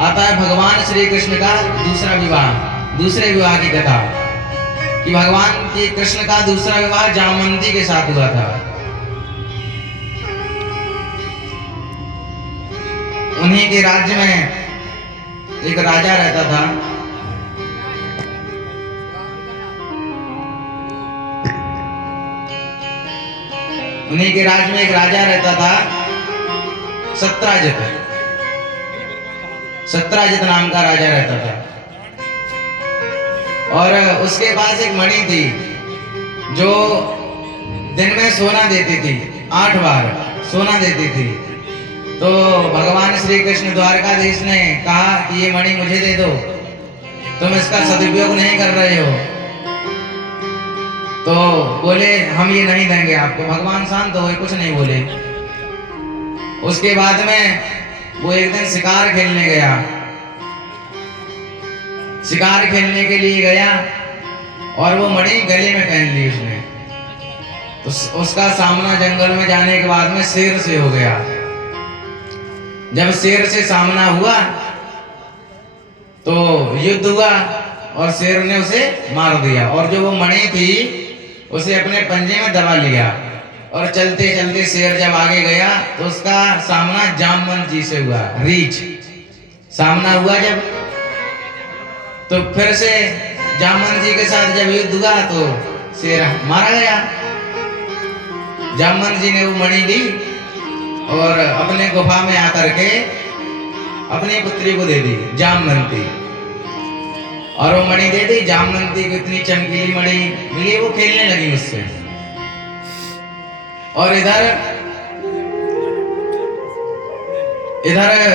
आता है भगवान श्री कृष्ण का दूसरा विवाह, दूसरे विवाह की कथा कि भगवान की कृष्ण का दूसरा विवाह जामवंती के साथ हुआ था। उन्हीं के राज्य में एक राजा रहता था। उन्हीं के राज्य में एक राजा रहता था, सत्राजित। सत्राजित नाम का राजा रहता था और उसके पास एक मणि थी जो दिन में सोना देती थी, 8 बार सोना देती थी। तो भगवान श्री कृष्ण द्वारकाधीश ने कहा कि ये मणि मुझे दे दो, तुम इसका सदुपयोग नहीं कर रहे हो। तो बोले हम ये नहीं देंगे आपको। भगवान शांत हो गए, कुछ नहीं बोले। उसके बाद में वो एक दिन शिकार खेलने गया। शिकार खेलने के लिए गया और वो मणि गले में पहन ली उसने। तो उसका सामना जंगल में जाने के बाद में शेर से हो गया। जब शेर से सामना हुआ तो युद्ध हुआ और शेर ने उसे मार दिया और जो वो मणि थी उसे अपने पंजे में दबा लिया। और चलते चलते शेर जब आगे गया तो उसका सामना जामवंत जी से हुआ। रीछ सामना हुआ जब, तो फिर से जामवंत जी के साथ जब युद्ध हुआ तो शेर मारा गया। जामवंत जी ने वो मणि ली और अपने गुफा में आकर के अपनी पुत्री को दे दी, जामवंती। और वो मणि दे दी जामवंती को। इतनी चमकीली मणि मिली, वो खेलने लगी उससे। और इधर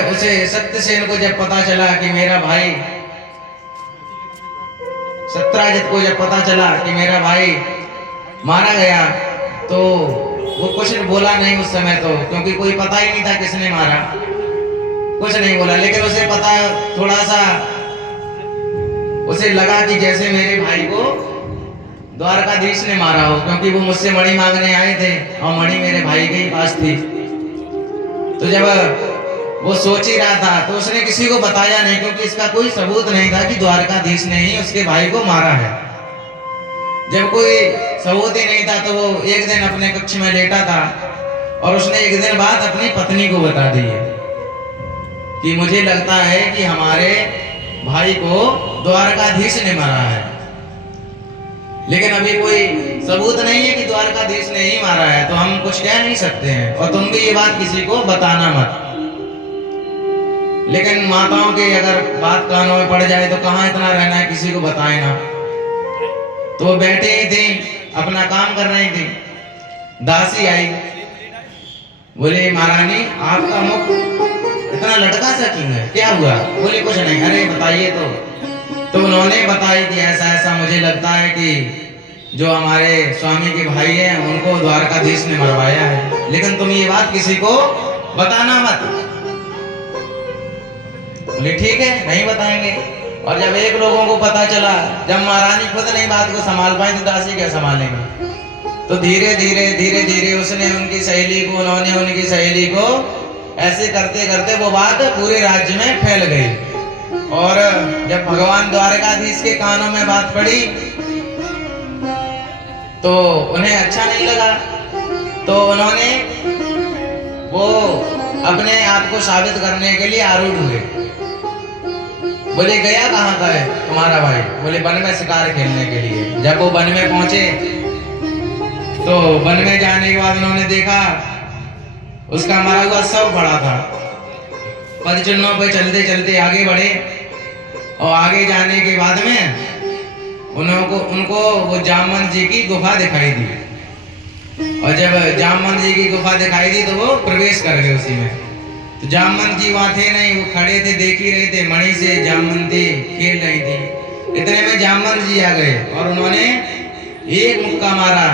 उसे सत्यसेन को जब पता चला कि मेरा भाई, सत्राजित को जब पता चला कि मेरा भाई मारा गया तो वो कुछ बोला नहीं उस समय, तो क्योंकि कोई पता ही नहीं था किसने मारा, कुछ नहीं बोला। लेकिन उसे पता, थोड़ा सा उसे लगा कि जैसे मेरे भाई को द्वारकाधीश ने मारा हो, क्योंकि वो मुझसे मणि मांगने आए थे और मणि मेरे भाई के ही पास थी। तो जब वो सोच ही रहा था तो उसने किसी को बताया नहीं, क्योंकि इसका कोई सबूत नहीं था कि द्वारकाधीश ने ही उसके भाई को मारा है। जब कोई सबूत ही नहीं था तो वो एक दिन अपने कक्ष में लेटा था और उसने एक दिन बाद अपनी पत्नी को बता दी कि मुझे लगता है कि हमारे भाई को द्वारकाधीश ने मारा है, लेकिन अभी कोई सबूत नहीं है कि द्वारकाधीश ने ही मारा है, तो हम कुछ कह नहीं सकते हैं और तुम भी ये बात किसी को बताना मत। लेकिन माताओं के अगर बात कानों में पड़ जाए तो कहाँ इतना रहना है, किसी को बताए ना। तो वो बैठे ही थी, अपना काम कर रही थी। दासी आई, बोले महारानी आपका मुख इतना लटका सा क्यों है, क्या हुआ? बोले कुछ नहीं। अरे बताइए। तो उन्होंने बताया कि ऐसा ऐसा मुझे लगता है कि जो हमारे स्वामी के भाई हैं उनको द्वारकाधीश ने मरवाया है, लेकिन तुम ये बात किसी को बताना मत। बोले ठीक है, नहीं बताएंगे। और जब एक लोगों को पता चला, जब महारानी खुद नहीं बात को संभाल पाई तो दासी क्या संभालेंगे। तो धीरे धीरे उसने उनकी सहेली को, उन्होंने उनकी सहेली को, ऐसे करते करते वो बात पूरे राज्य में फैल गई। और जब भगवान द्वारकाधीश के कानों में बात पड़ी तो उन्हें अच्छा नहीं लगा। तो उन्होंने वो अपने आप को साबित करने के लिए आरूढ़ हुए। बोले गया कहाँ था है तुम्हारा भाई? बोले वन में शिकार खेलने के लिए। जब वो वन में पहुंचे तो वन में जाने के बाद उन्होंने देखा उसका मरा हुआ शव पड़ा था। पदचिन्हों पे चलते चलते आगे बढ़े और आगे जाने के बाद में उनको वो जामवंत जी की गुफा दिखाई दी। और जब जामवंत जी की गुफा दिखाई दी तो वो प्रवेश कर गए उसी में। तो जामवंत जी वहां थे नहीं, वो खड़े थे, देख ही रहे थे। मणि से जामवंती खेल रही थी। इतने में जामवंत जी आ गए और उन्होंने एक मुक्का मारा।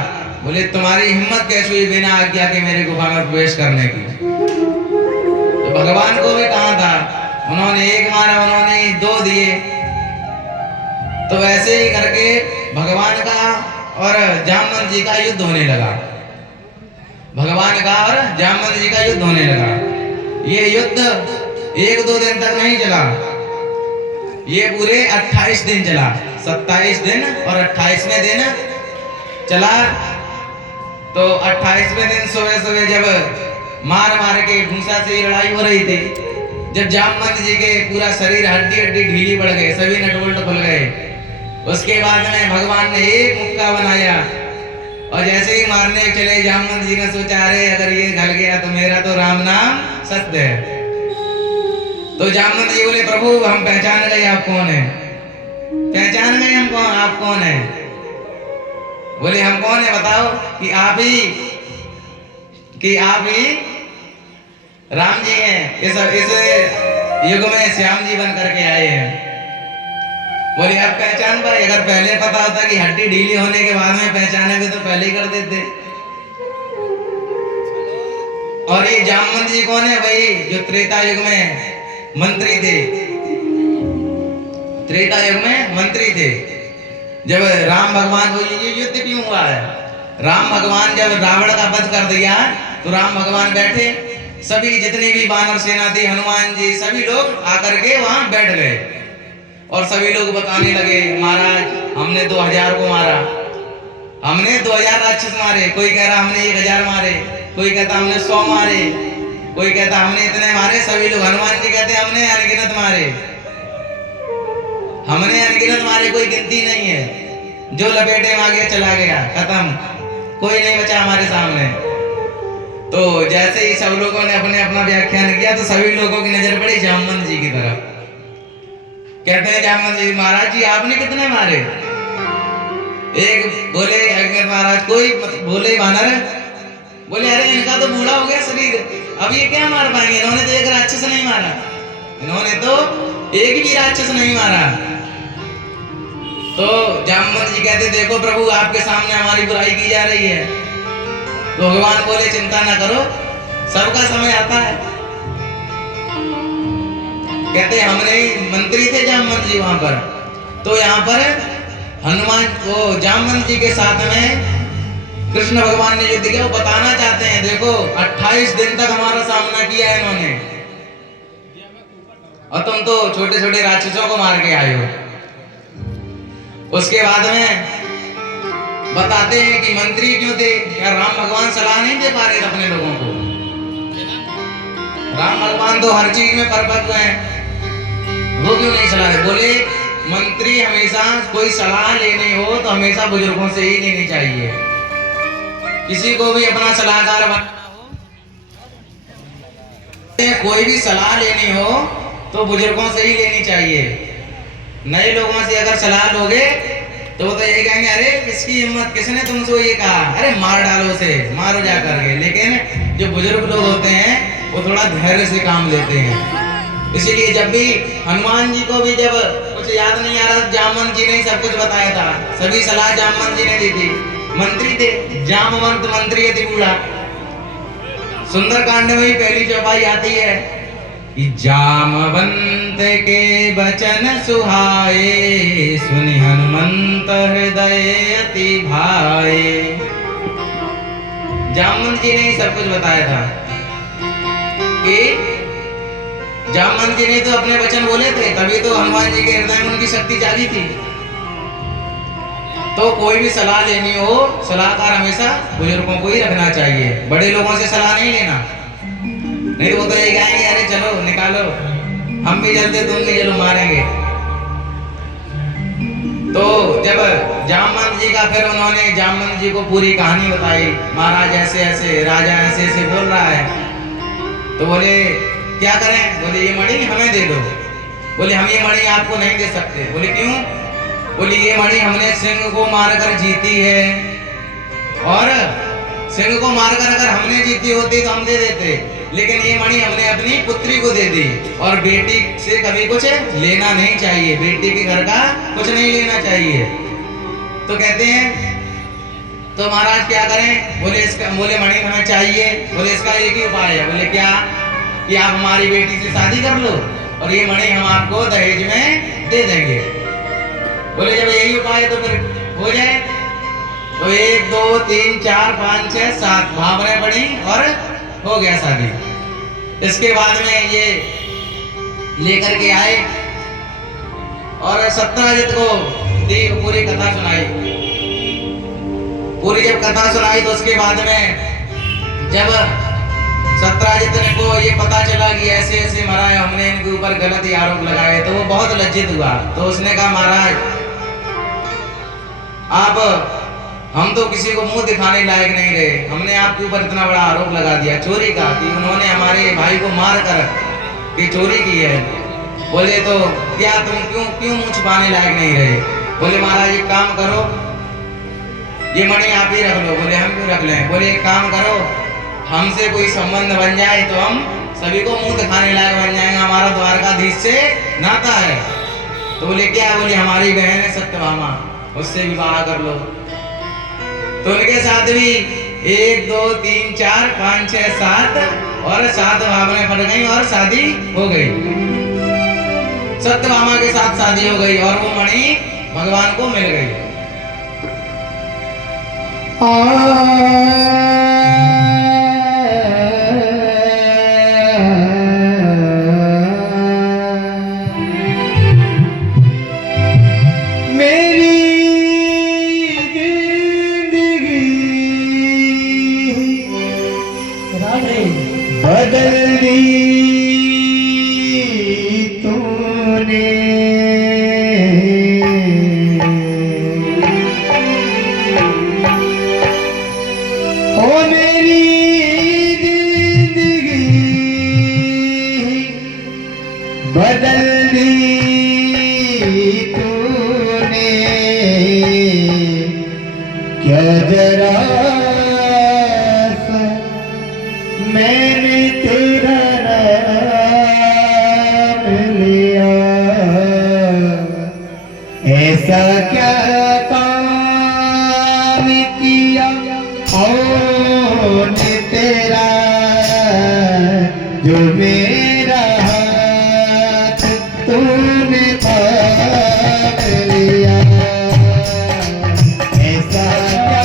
बोले तुम्हारी हिम्मत कैसे हुई बिना आज्ञा के मेरे गुफा में प्रवेश करने की? तो भगवान को भी कहा था, उन्होंने एक मारा, उन्होंने 2 दिए। तो ऐसे ही करके भगवान का और जामवंत जी का युद्ध होने लगा। भगवान का और जामवंत जी का युद्ध होने लगा। ये युद्ध एक दो दिन तक नहीं चला, ये पूरे 28 दिन चला। 27 दिन और 28वें दिन चला। तो 28वें दिन सुबह सुबह जब मार मार के भूसा से लड़ाई हो रही थी, जब जामवंत जी के पूरा शरीर हड्डी हड्डी ढीली पड़ गए, सभी नटबोल्ट खुल गए, उसके बाद में भगवान ने एक मुक्का बनाया और जैसे ही मारने चले, जामवंत जी ने सोचा अरे अगर ये गल गया तो मेरा तो राम नाम सत्य है। तो जामवंत जी बोले प्रभु हम पहचान गए आप कौन है, पहचान गए हम कौन, आप कौन है। बोले हम कौन है बताओ, कि आप ही राम जी हैं, इस युग में श्याम जी बन करके आए हैं। बोले आप पहचान पाए, अगर पहले पता होता कि हड्डी ढीली होने के बाद में पहचानेंगे तो पहले ही कर देते। और ये जामवंत जी कौन है, वही जो त्रेता युग में मंत्री थे, त्रेता युग में मंत्री थे। जब राम भगवान, ये युद्ध क्यों हुआ है, राम भगवान जब रावण का वध कर दिया तो राम भगवान बैठे, सभी जितनी भी वानर सेना थी, हनुमान जी सभी लोग आकर के वहां बैठ गए और सभी लोग बताने लगे महाराज हमने 2000 को मारा, हमने 2000 राक्षस मारे। कोई कह रहा हमने 1000 मारे, कोई कहता हमने 100 मारे, कोई कहता हमने इतने मारे। सभी लोग, हनुमान जी कहते हमने अनगिनत मारे, हमने अनगिनत मारे, कोई गिनती नहीं है। जो लपेटे में आ गया चला गया, खत्म, कोई नहीं बचा हमारे सामने। तो जैसे ही सब लोगों ने अपने अपना व्याख्यान किया तो सभी लोगों की नजर पड़ी जामवंत जी की तरफ। कहते हैं जामवंत जी महाराज जी आपने कितने मारे। एक बोले अग्नि महाराज, कोई बोले वानर, बोले अरे इनका तो बूढ़ा हो गया शरीर, अब ये क्या मार पाएंगे, इन्होंने तो एक राक्षस नहीं मारा, इन्होंने तो एक भी राक्षस नहीं मारा। तो जामवंत जी कहते देखो प्रभु आपके सामने हमारी बुराई की जा रही है। तो भगवान बोले चिंता ना करो, सबका समय आता है। कहते हमने मंत्री थे जामवंत जी वहां पर, तो यहाँ पर हनुमान वो जामवंत जी के साथ में कृष्ण भगवान ने युद्ध किया, वो बताना चाहते हैं देखो 28 दिन तक हमारा सामना किया इन्होंने, और तुम तो छोटे छोटे राक्षसों को मार के आए हो। उसके बाद में बताते हैं कि मंत्री क्यों थे, क्या राम भगवान सलाह नहीं दे पा रहे थे अपने लोगों को। राम भगवान तो हर चीज में परिपक्व हैं, वो क्यों नहीं सलाह दे। बोले मंत्री हमेशा कोई सलाह लेनी हो तो हमेशा बुजुर्गों से ही लेनी चाहिए। किसी को भी अपना सलाहकार बनना हो, कोई भी सलाह लेनी हो तो बुजुर्गों से ही लेनी चाहिए। नए लोगों से अगर सलाह लोगे तो वो तो यही कहेंगे अरे किसकी हिम्मत, किसने तुमसे ये कहा, अरे मार डालो उसे, मारो जा करके। लेकिन जो बुजुर्ग लोग होते हैं वो थोड़ा धैर्य से काम लेते हैं। इसीलिए जब भी हनुमान जी को भी जब कुछ याद नहीं आ रहा, जामवंत जी ने सब कुछ बताया था, सभी सलाह जामवंत जी ने दी थी। मंत्री थे, जामवंत मंत्री थी बूढ़ा। सुंदरकांड में ही पहली चौपाई आती है कि जामवंत के वचन सुहाए, सुनि हनुमंत हृदय अति भाए। जामवंत जी ने सब कुछ बताया था कि जामवंत जी ने तो अपने वचन बोले थे, तभी तो हनुमान जी के हृदय में उनकी शक्ति जागी थी। तो कोई भी सलाह लेनी हो, सलाहकार हमेशा बुजुर्गों को ही रखना चाहिए, बड़े लोगों से सलाह नहीं लेना। नहीं वो तो यही कहेंगे अरे चलो निकालो, हम भी चलते तुम भी चलो, मारेंगे। तो जब जामवंत जी का फिर उन्होंने जामवंत जी को पूरी कहानी बताई, महाराज ऐसे ऐसे, राजा ऐसे ऐसे बोल रहा है। तो बोले क्या करें, बोले ये मणि हमें दे दो। बोले हम ये मणि आपको नहीं दे सकते। बोले क्यों। बोले ये मणि हमने सिंह को मारकर जीती है, और सिंह को मारकर अगर हमने जीती होती तो हम दे देते, लेकिन ये मणि हमने अपनी पुत्री को दे दी, और बेटी से कभी कुछ लेना नहीं चाहिए, बेटी के घर का कुछ नहीं लेना चाहिए। तो कहते हैं तो महाराज क्या करें। बोले इसका, बोले मणि हमें चाहिए। बोले इसका एक ही उपाय है। बोले क्या, कि आप हमारी बेटी से शादी कर लो और ये मणि हम आपको दहेज में दे देंगे। बोले जब यही उपाय तो फिर हो जाए। तो 1 2 3 4 5 6 7 भावनाएं पड़ी और हो गया शादी। इसके बाद में ये लेकर के आए और सत्यजित को पूरी कथा सुनाई। पूरी जब कथा सुनाई तो उसके बाद में जब सत्यजित को ये पता चला कि ऐसे ऐसे महाराज हमने इनके ऊपर गलत ही आरोप लगाए, तो वो बहुत लज्जित हुआ। तो उसने कहा महाराज आप, हम तो किसी को मुंह दिखाने लायक नहीं रहे, हमने आपके ऊपर इतना बड़ा आरोप लगा दिया चोरी का, कि उन्होंने हमारे भाई को मार कर कि चोरी की है। बोले तो क्या तुम क्यों मुंह छुपाने लायक नहीं रहे? बोले महाराज एक काम करो, ये मणि आप ही रख लो। बोले हम क्यों रख लें? बोले एक काम करो, हमसे कोई संबंध बन जाए तो हम सभी को मुंह दिखाने लायक बन जाएंगे, हमारा द्वारकाधीश से नाता है। तो बोले क्या? बोले हमारी बहन है सत्यभामा, उससे विवाह कर लो। तो उनके साथ भी 1 2 3 4 5 6 7 और 7 भावनाएं पड़ गई और शादी हो गई। सत्यभामा के साथ शादी हो गई और वो मणि भगवान को मिल गई। बदल दी तूने, ओ मेरी जिंदगी बदल दी तूने, क्या जरा मैंने तेरा नाम लिया, ऐसा क्या काम किया ने तेरा, जो मेरा हाथ तूने थाम लिया, ऐसा क्या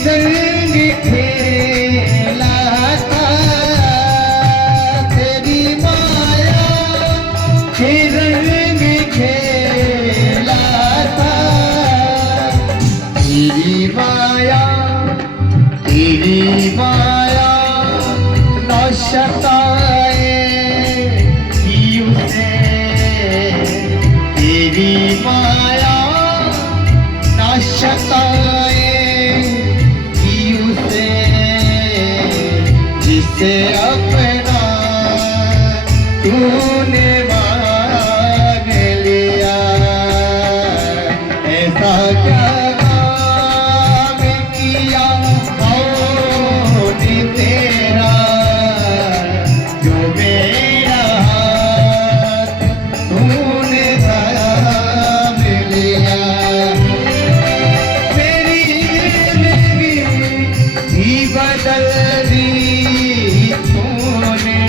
संग खेला से अपना तूने मांग लिया। ऐसा क्या काम किया मौने तेरा, जो मेरा हाथ तूने थाम लिया। मेरी जिंदगी ही बदल दी तूने,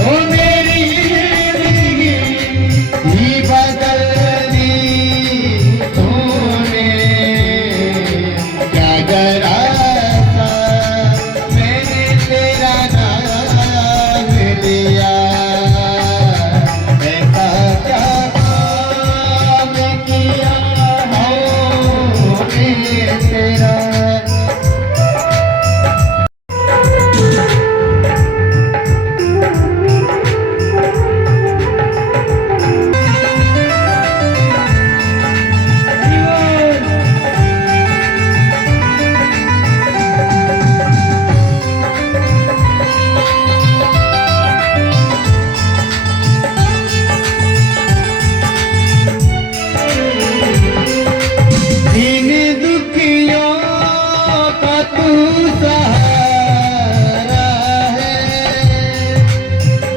ओ मेरी जिंदगी ही बदल दी तूने। क्या करा था मैंने तेरा नाम लिया। ऐसा क्या काम किया मैंने तेरा। इन दुखियों का तू सहारा है,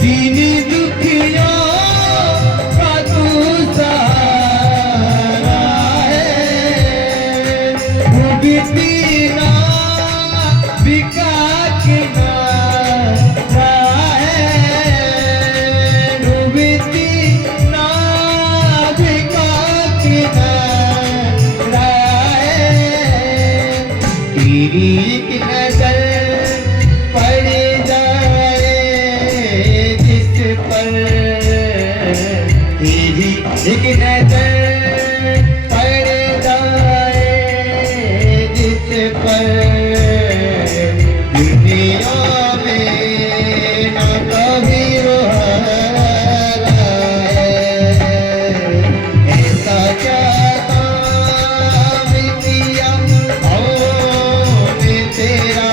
इन दुखियों का तू सहारा है। उगती ना बिका किनारा है, उगती ना बिका किनारा है। तेरी एक नजर पड़ जाए जिस पर, तेरी एक नजर पड़ जाए जिस पर, दुनिया में न कभी रोहारा है। ऐसा क्या काम किया मैंने तेरा,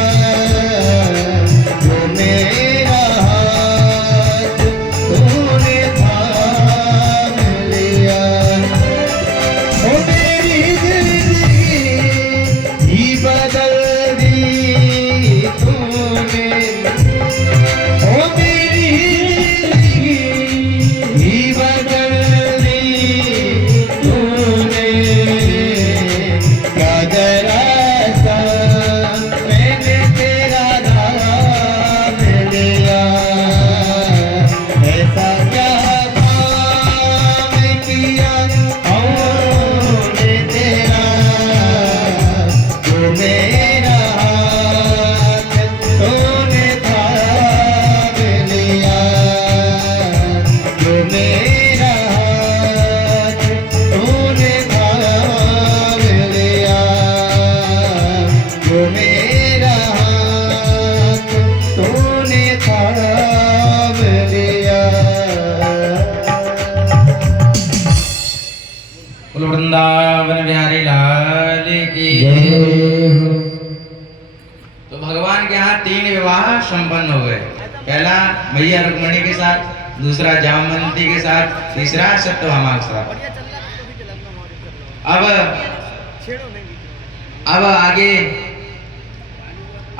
जो मेरा हाथ तूने थाम लिया। ओ मेरी जिंदगी ही बदल दी तूने, ओ मेरी जिंदगी ही बदल दी तूने। क्या करा था मैंने तेरा नाम लिया। ऐसा क्या काम किया मैंने तेरा, जो मेरा हाथ तूने थाम लिया। जो मेरा हाथ तूने थाम लिया, जो मेरा हाथ तूने थाम लिया। बोलो वृंदावन बिहारी लाल की। तो भगवान के यहाँ 3 विवाह संपन्न हो गए। पहला मैया रुक्मणी के साथ, दूसरा जामवंती के साथ, तीसरा सत्यभामा के साथ। अब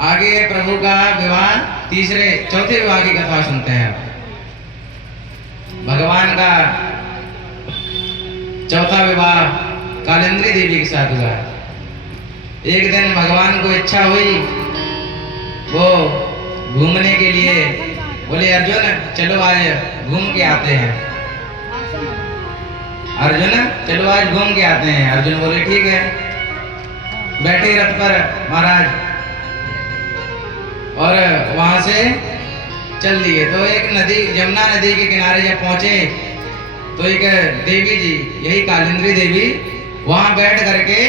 आगे प्रभु का विवाह, चौथे विवाह की कथा सुनते हैं। भगवान का चौथा विवाह कालिंदी देवी के साथ हुआ। एक दिन भगवान को इच्छा हुई, वो घूमने के लिए बोले अर्जुन चलो आज घूम के आते हैं। अर्जुन चलो आज घूम के आते हैं। अर्जुन बोले ठीक है। बैठे रथ पर महाराज और वहां से चल दिए। तो एक नदी, यमुना नदी के किनारे जब पहुंचे तो एक देवी जी, यही कालिंदी देवी, वहां बैठ करके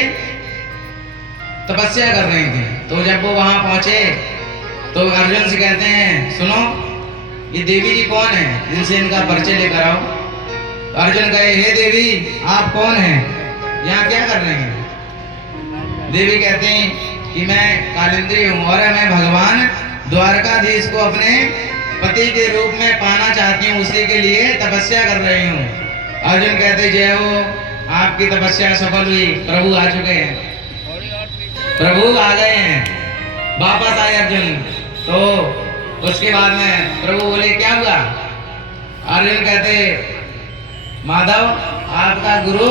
तपस्या कर रही थी। तो जब वो वहां पहुंचे तो अर्जुन से कहते हैं सुनो ये देवी जी कौन है, इनसे इनका परिचय लेकर आओ। तो अर्जुन कहे हे देवी आप कौन हैं, यहाँ क्या कर रहे हैं। देवी कहते हैं कि मैं कालिंदी हूँ और मैं भगवान द्वारका द्वारकाधीश को अपने पति के रूप में पाना चाहती हूँ, उसी के लिए तपस्या कर रही हूँ। अर्जुन कहते जय हो, आपकी तपस्या सफल हुई, प्रभु आ चुके हैं, प्रभु आ गए हैं, वापस आए अर्जुन। तो उसके बाद में प्रभु बोले क्या हुआ? अर्जुन कहते माधव आपका गुरु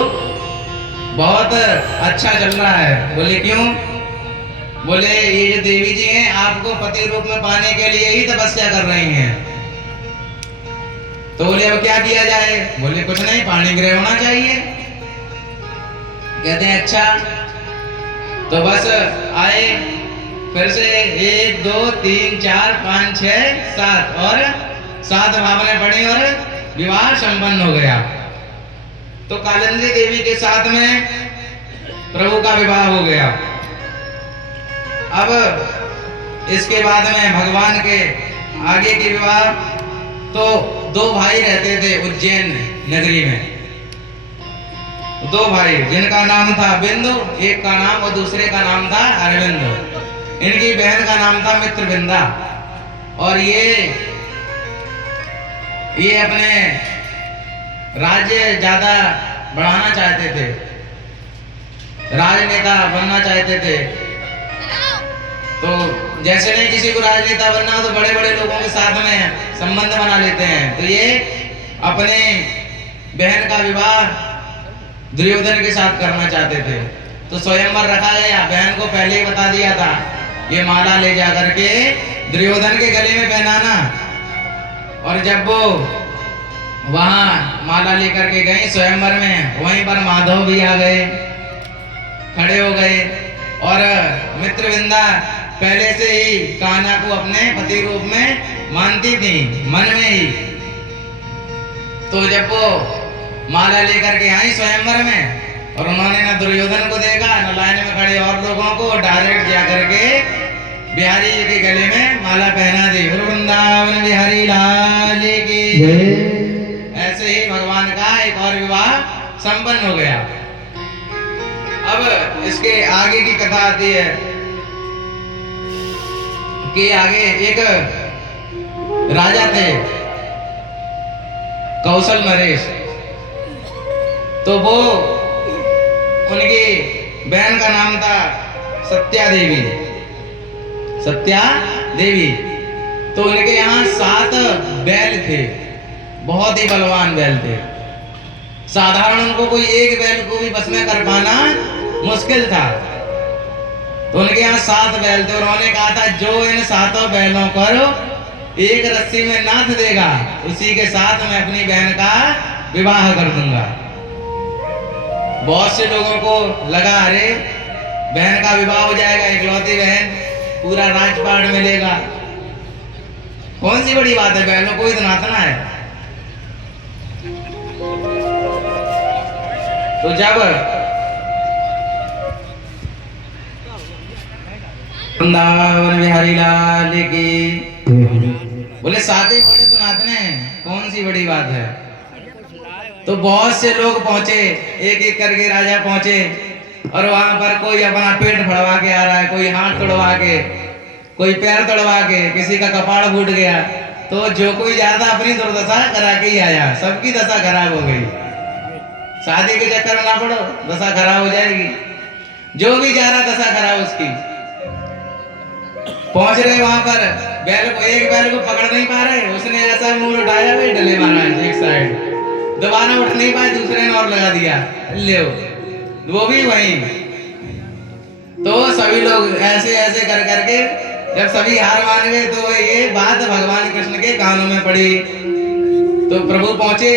बहुत अच्छा चल रहा है। बोले क्यों? बोले ये जो देवी जी हैं आपको पति रूप में पाने के लिए ही तपस्या कर रही हैं। तो बोले अब क्या किया जाए? बोले कुछ नहीं, पाणी ग्रह होना चाहिए। कहते हैं अच्छा। तो बस आए, फिर से 1 2 3 4 5 6 7 और 7 भावनें पड़ी और विवाह संपन्न हो गया। तो कालिंदी देवी के साथ में प्रभु का विवाह हो गया। अब इसके बाद में भगवान के आगे के विवाह, तो 2 भाई रहते थे उज्जैन नगरी में। 2 भाई जिनका नाम था बिंदु, एक का नाम और दूसरे का नाम था अरविंद। इनकी बहन का नाम था मित्रविंदा। और ये अपने राज्य ज्यादा बढ़ाना चाहते थे, राजनेता बनना चाहते थे। तो जैसे नहीं किसी को राजनेता बनना हो तो बड़े बड़े लोगों के साथ में संबंध बना लेते हैं। तो ये अपने बहन का विवाह दुर्योधन के साथ करना चाहते थे। तो स्वयंवर रखा गया, बहन को पहले ही बता दिया था ये माला ले जा करके दुर्योधन के गले में पहनाना। और जब वो वहां माला लेकर के गए स्वयंवर में, वहीं पर माधव भी आ गए, खड़े हो गए। और मित्रविंदा पहले से ही कान्हा को अपने पति रूप में मानती थी मन में ही। तो जब वो माला लेकर के आई स्वयंवर में, और उन्होंने ना दुर्योधन को देखा न लाइन में खड़े और लोगों को, डायरेक्ट जा करके बिहारी जी के गले में माला पहना दी। वृंदावन बिहारी लाल की। ऐसे ही भगवान का एक और विवाह संपन्न हो गया। अब इसके आगे की कथा आती है कि आगे एक राजा थे कौशल नरेश। तो वो, उनकी बहन का नाम था सत्या देवी। सत्या देवी। तो उनके यहाँ 7 बैल थे, बहुत ही बलवान बैल थे। साधारण उनको कोई एक बैल को भी बस में कर पाना मुश्किल था। तो उनके यहाँ 7 बैल थे। उन्होंने कहा था जो इन 7 बैलों पर एक रस्सी में नाथ देगा उसी के साथ मैं अपनी बहन का विवाह कर दूंगा। बहुत से लोगों को लगा अरे बहन का विवाह हो जाएगा, इकलौती बहन, पूरा राजपाट मिलेगा। कौन सी बड़ी बात है, बहनों को इतना नातना है। तो जब वृंदावन बिहारी लाल की, बोले 7 ही बड़े तो नातने हैं, कौन सी बड़ी बात है। तो बहुत से लोग पहुंचे, एक एक करके राजा पहुंचे। और वहां पर कोई अपना पेट फड़वा के आ रहा है, कोई हाथ तोड़वा के, कोई पैर तोड़वा के, किसी का कपाड़ फूट गया। तो जो कोई ज्यादा अपनी दुर्दशा करा के ही आया, सबकी दशा खराब हो गई। शादी के चक्कर में ना पड़ो, दशा खराब हो जाएगी। जो भी जा रहा दशा खराब उसकी। पहुंच रहे वहां पर, बैल को, एक बैल को पकड़ नहीं पा रहे, उसने ऐसा मुंह उठाया भाई डले महाराज एक साइड, दोबारा उठ नहीं पाए, दूसरे ने और लगा दिया, ले वो भी वहीं। तो सभी लोग ऐसे ऐसे कर करके जब सभी हार मान गए तो ये बात भगवान कृष्ण के कानों में पड़ी। तो प्रभु पहुंचे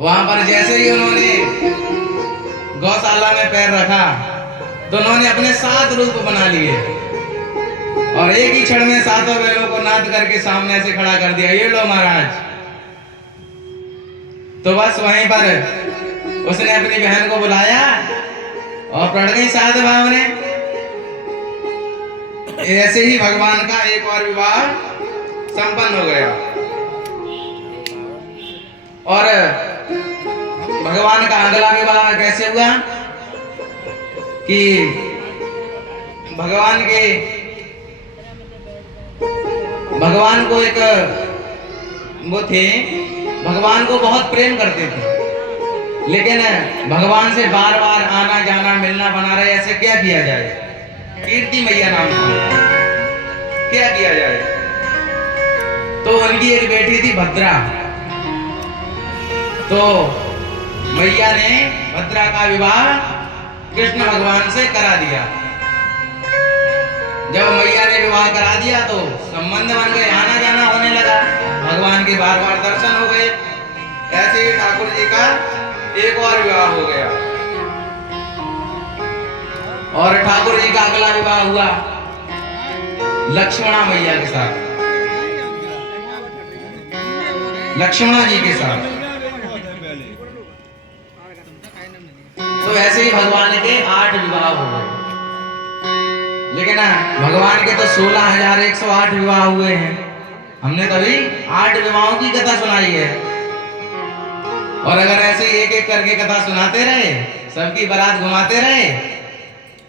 वहां पर। जैसे ही उन्होंने गौशाला में पैर रखा तो उन्होंने अपने 7 रूप बना लिए और एक ही क्षण में 7 बैलों को नाद करके सामने से खड़ा कर दिया, ये लो महाराज। तो बस वहीं पर उसने अपनी बहन को बुलाया और पड़ गई 7 भावनें। ऐसे ही भगवान का एक और विवाह संपन्न हो गया। और भगवान का अगला विवाह कैसे हुआ कि भगवान के भगवान को एक वो थे, भगवान को बहुत प्रेम करते थे, लेकिन भगवान से बार बार आना जाना मिलना बना रहे, ऐसे क्या किया जाए। कीर्ति मैया नाम था, क्या किया जाए। तो उनकी एक बेटी थी भद्रा, तो मैया ने भद्रा का विवाह कृष्ण भगवान से करा दिया। जब मैया ने विवाह करा दिया तो संबंध बन गए, आना जाना होने लगा, भगवान के बार बार दर्शन हो गए। ऐसे ही ठाकुर जी का एक और विवाह हो गया और ठाकुर जी का अगला विवाह हुआ लक्ष्मणा मैया के साथ, लक्ष्मणा जी के साथ। तो ऐसे ही भगवान के 8 विवाह हो गए, लेकिन भगवान के तो 16,108 विवाह हुए हैं। हमने तभी 8 विवाहों की कथा सुनाई है, और अगर ऐसे एक एक करके कथा सुनाते रहे, सबकी बारात घुमाते रहे,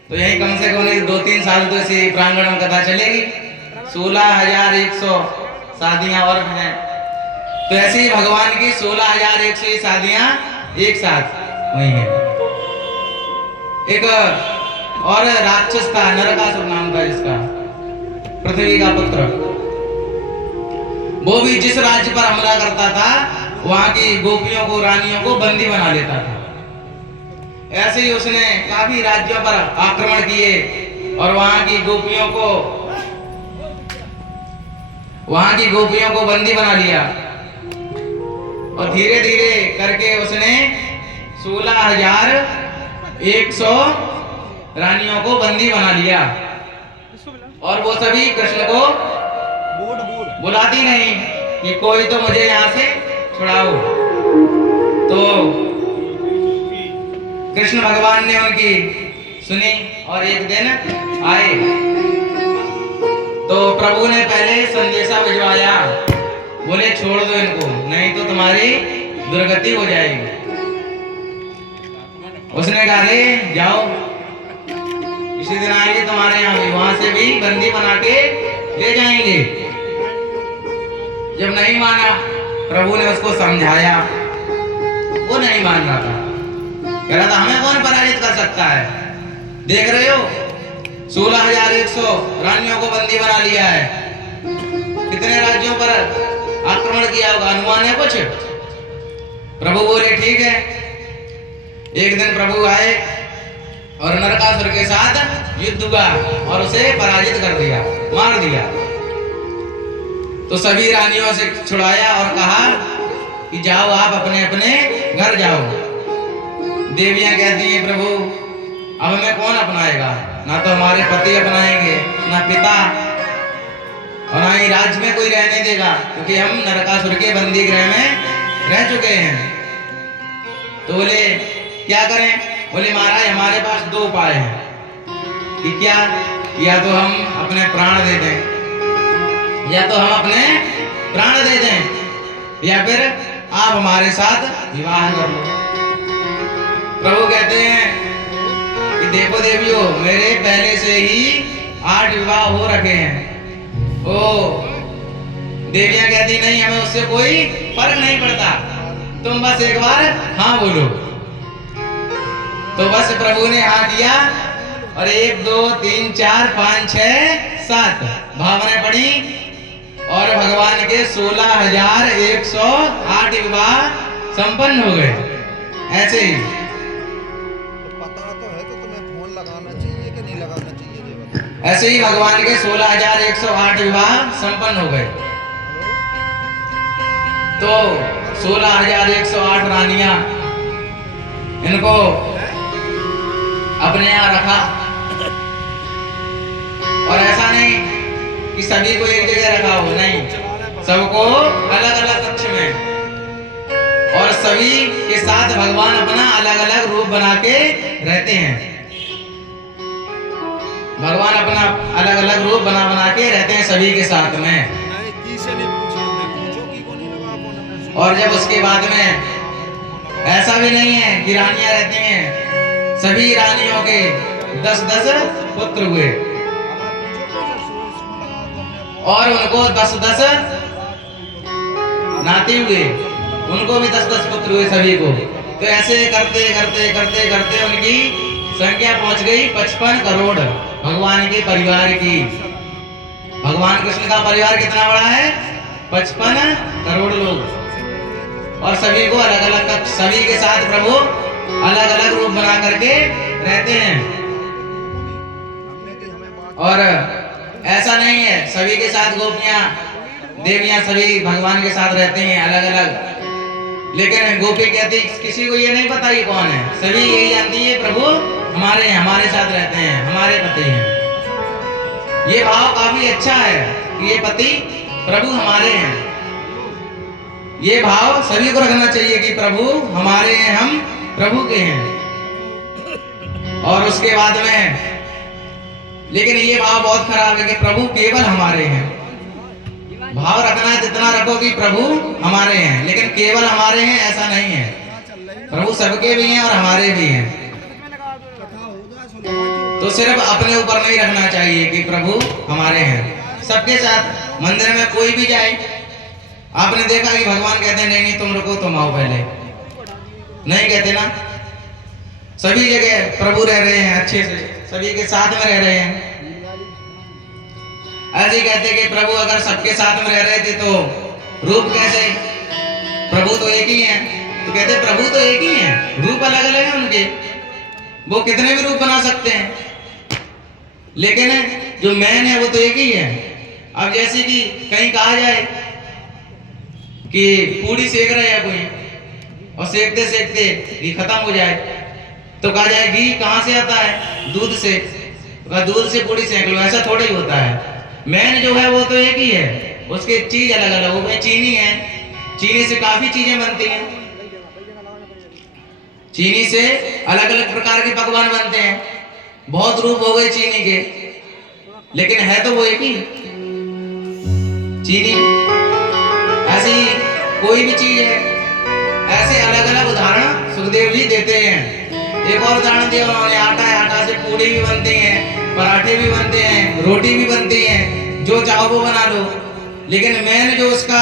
तो यही कम से कम 2-3 साल तो ऐसे प्रांगण में कथा चलेगी। 16,100 शादियां और हैं, तो ऐसे ही भगवान की 16,100 शादियां एक साथ हुई हैं। एक और राक्षस था, नरकासुर नाम था जिसका, पृथ्वी का पुत्र, वो भी जिस राज्य पर हमला करता था वहां की गोपियों को, रानियों को बंदी बना लेता था। ऐसे ही उसने काफी राज्यों पर आक्रमण किए और वहां की गोपियों को बंदी बना लिया, और धीरे धीरे करके उसने 16,100 रानियों को बंदी बना लिया, और वो सभी कृष्ण को बुलाती नहीं कि कोई तो मुझे यहाँ से छुड़ाओ। तो कृष्ण भगवान ने उनकी सुनी और एक दिन आए, तो प्रभु ने पहले संदेशा भिजवाया, बोले छोड़ दो इनको, नहीं तो तुम्हारी दुर्गति हो जाएगी। उसने कहा रे जाओ, इसी दिन आएंगे तुम्हारे यहाँ भी, वहां से भी बंदी बना के ले जाएंगे। जब नहीं माना, प्रभु ने उसको समझाया, वो नहीं मान रहा था, कह रहा था हमें कौन पराजित कर सकता है, देख रहे हो 16,100 रानियों को बंदी बना लिया है, कितने राज्यों पर आक्रमण किया होगा, अनुमान है कुछ। प्रभु बोले ठीक है। एक दिन प्रभु आए और नरकासुर के साथ युद्ध हुआ और उसे पराजित कर दिया, मार दिया। तो सभी रानियों से छुड़ाया और कहा कि जाओ आप अपने अपने घर जाओ। देवियां कहती हैं प्रभु अब हमें कौन अपनाएगा, ना तो हमारे पति अपनाएंगे, ना पिता, और ना ही राज्य में कोई रहने देगा, क्योंकि हम नरकासुर के बंदी गृह में रह चुके हैं। तो बोले क्या करें, बोले महाराज हमारे पास 2 उपाय हैं कि क्या, या तो हम अपने प्राण दे दें, या तो हम अपने प्राण दे दें, या फिर आप हमारे साथ विवाह कर लो। प्रभु कहते हैं कि देखो देवियों, मेरे पहले से ही 8 विवाह हो रखे हैं। ओ देवियां कहती नहीं, हमें उससे कोई फर्क नहीं पड़ता, तुम बस एक बार हाँ बोलो। तो बस प्रभु ने हाँ किया और 1 2 3 4 5 6 7 भावनाएं पड़ी और भगवान के 16,108 विवाह संपन्न हो गए। ऐसे ही पता तो है, तो तुम्हें फोन लगाना चाहिए कि नहीं लगाना चाहिए ये बताओ। ऐसे ही भगवान के 16,108 विवाह संपन्न हो गए। तो 16,108 रानियां, इनको अपने यहाँ रखा, और ऐसा नहीं कि सभी को एक जगह रखा हो, नहीं, सबको अलग अलग कक्ष में, और सभी के साथ भगवान अपना अलग अलग रूप बना के रहते हैं। भगवान अपना अलग अलग रूप बना के रहते हैं सभी के साथ में। और जब उसके बाद में ऐसा भी नहीं है कि रानियां रहती हैं, सभी रानियों के 10-10 पुत्र हुए, और उनको 10-10 नाती हुए, उनको भी 10-10 पुत्र हुए सभी को। तो ऐसे करते करते करते करते उनकी संख्या पहुंच गई 55 करोड़ भगवान के परिवार की। भगवान कृष्ण का परिवार कितना बड़ा है? 55 करोड़ लोग। और सभी को अलग अलग, सभी के साथ प्रभु अलग अलग रूप बना करके रहते हैं। और ऐसा नहीं है सभी के साथ गोपियां देवियां सभी भगवान के साथ रहते हैं अलग अलग, लेकिन गोपी कहती किसी को ये नहीं पता ये कौन है, सभी यही जानती है प्रभु हमारे साथ रहते हैं, हमारे पति हैं। ये भाव काफी अच्छा है कि ये पति प्रभु हमारे हैं। ये भाव सभी को रखना चाहिए कि प्रभु हमारे हैं, हम प्रभु के हैं। और उसके बाद में लेकिन ये भाव बहुत खराब है कि प्रभु केवल हमारे हैं। भाव रखना है जितना रखो कि प्रभु हमारे हैं, लेकिन केवल हमारे हैं ऐसा नहीं है। प्रभु सबके भी हैं और हमारे भी हैं। तो सिर्फ अपने ऊपर नहीं रखना चाहिए कि प्रभु हमारे हैं, सबके साथ। मंदिर में कोई भी जाए, आपने देखा कि भगवान कहते हैं नहीं तुम रुको, तुम आओ पहले, नहीं कहते ना। सभी जगह प्रभु रह रहे हैं अच्छे से, सभी के साथ में रह रहे हैं। ऐसे कहते कि प्रभु अगर सबके साथ में रह रहे थे तो रूप कैसे? प्रभु तो एक ही हैं। तो कहते प्रभु तो एक ही हैं, रूप अलग अलग हैं उनके, वो कितने भी रूप बना सकते हैं, लेकिन जो मैन है वो तो एक ही है। अब जैसे कि कहीं कहा जाए कि पूड़ी सेक रहे हैं कोई, और सेकते सेकते घी खत्म हो जाए, तो कहा जाए घी कहाँ से आता है? दूध से। तो दूध से पूड़ी सेक लो, ऐसा थोड़ा ही होता है। मैन जो है वो तो एक ही है, उसके चीज अलग अलग हो गई। चीनी है, चीनी से काफी चीजें बनती हैं, चीनी से अलग अलग प्रकार के पकवान बनते हैं, बहुत रूप हो गए चीनी के, लेकिन है तो वो एक ही चीनी। ऐसी कोई भी चीज है, ऐसे अलग अलग उदाहरण सुखदेव जी देते हैं। एक और उदाहरण दिया उन्होंने, आटा है, आटा से पूड़ी भी बनती है, पराठे भी बनते हैं, रोटी भी बनती है, जो चाहो वो बना लो, लेकिन मेन जो उसका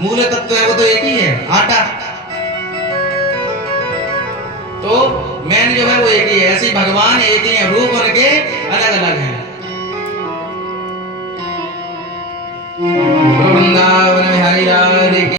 मूल तत्व है वो तो एक ही है, आटा। तो मेन जो है वो एक ही है। ऐसे भगवान एक ही है, रूप उनके अलग अलग हैं। वृंदावन बिहारी लाल